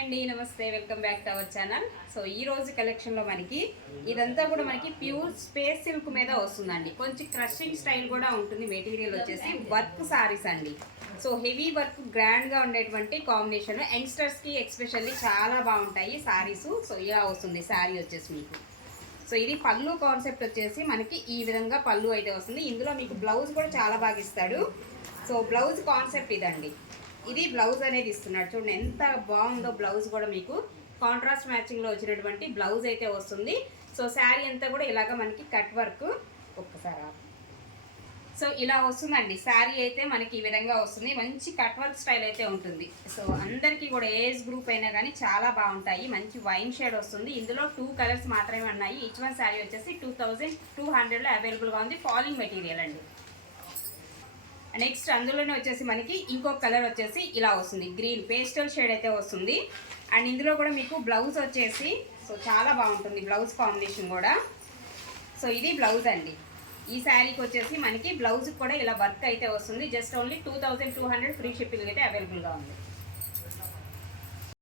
అండి, నమస్తే, welcome back to our channel. So ఈ రోజు కలెక్షన్లో మనకి ఇదంతా కూడా మనకి ప్యూర్ స్పేస్ సిల్క్ మీద వస్తుందండి. కొంచెం క్రషింగ్ స్టైల్ కూడా ఉంటుంది. మెటీరియల్ వచ్చేసి వర్క్ సారీస్ అండి. సో హెవీ వర్క్ గ్రాండ్గా ఉండేటువంటి కాంబినేషన్ యంగ్స్టర్స్కి ఎక్స్పెషల్లీ చాలా బాగుంటాయి సారీస్. సో ఇలా వస్తుంది శారీ వచ్చేసి మీకు. సో ఇది పళ్ళు కాన్సెప్ట్ వచ్చేసి మనకి ఈ విధంగా పళ్ళు అయితే వస్తుంది. ఇందులో మీకు బ్లౌజ్ కూడా చాలా బాగా ఇస్తాడు. సో బ్లౌజ్ కాన్సెప్ట్ ఇదండి. ఇది బ్లౌజ్ అనేది ఇస్తున్నాడు. చూడండి ఎంత బాగుందో. బ్లౌజ్ కూడా మీకు కాంట్రాస్ట్ మ్యాచింగ్లో వచ్చినటువంటి బ్లౌజ్ అయితే వస్తుంది. సో శారీ అంతా కూడా ఇలాగ మనకి కట్ వర్క్ ఒక్కసారి సో ఇలా వస్తుందండి. శారీ అయితే మనకి ఈ విధంగా వస్తుంది. మంచి కట్ వర్క్ స్టైల్ అయితే ఉంటుంది. సో అందరికీ కూడా ఏజ్ గ్రూప్ అయినా కానీ చాలా బాగుంటాయి. మంచి వైన్ షేడ్ వస్తుంది. ఇందులో 2 కలర్స్ మాత్రమే ఉన్నాయి. ఈచ్ వన్ శారీ వచ్చేసి 2200లో అవైలబుల్గా ఉంది. ఫాలింగ్ మెటీరియల్ అండి. నెక్స్ట్ అందులోనే వచ్చేసి మనకి ఇంకొక కలర్ వచ్చేసి ఇలా వస్తుంది. గ్రీన్ పేస్టల్ షేడ్ అయితే వస్తుంది. అండ్ ఇందులో కూడా మీకు బ్లౌజ్ వచ్చేసి సో చాలా బాగుంటుంది. బ్లౌజ్ కాంబినేషన్ కూడా. సో ఇది బ్లౌజ్ అండి. ఈ శారీకి వచ్చేసి మనకి బ్లౌజ్కి కూడా ఇలా వర్క్ అయితే వస్తుంది. జస్ట్ ఓన్లీ 2200 ఫ్రీ షిప్పింగ్ అయితే అవైలబుల్గా ఉంది.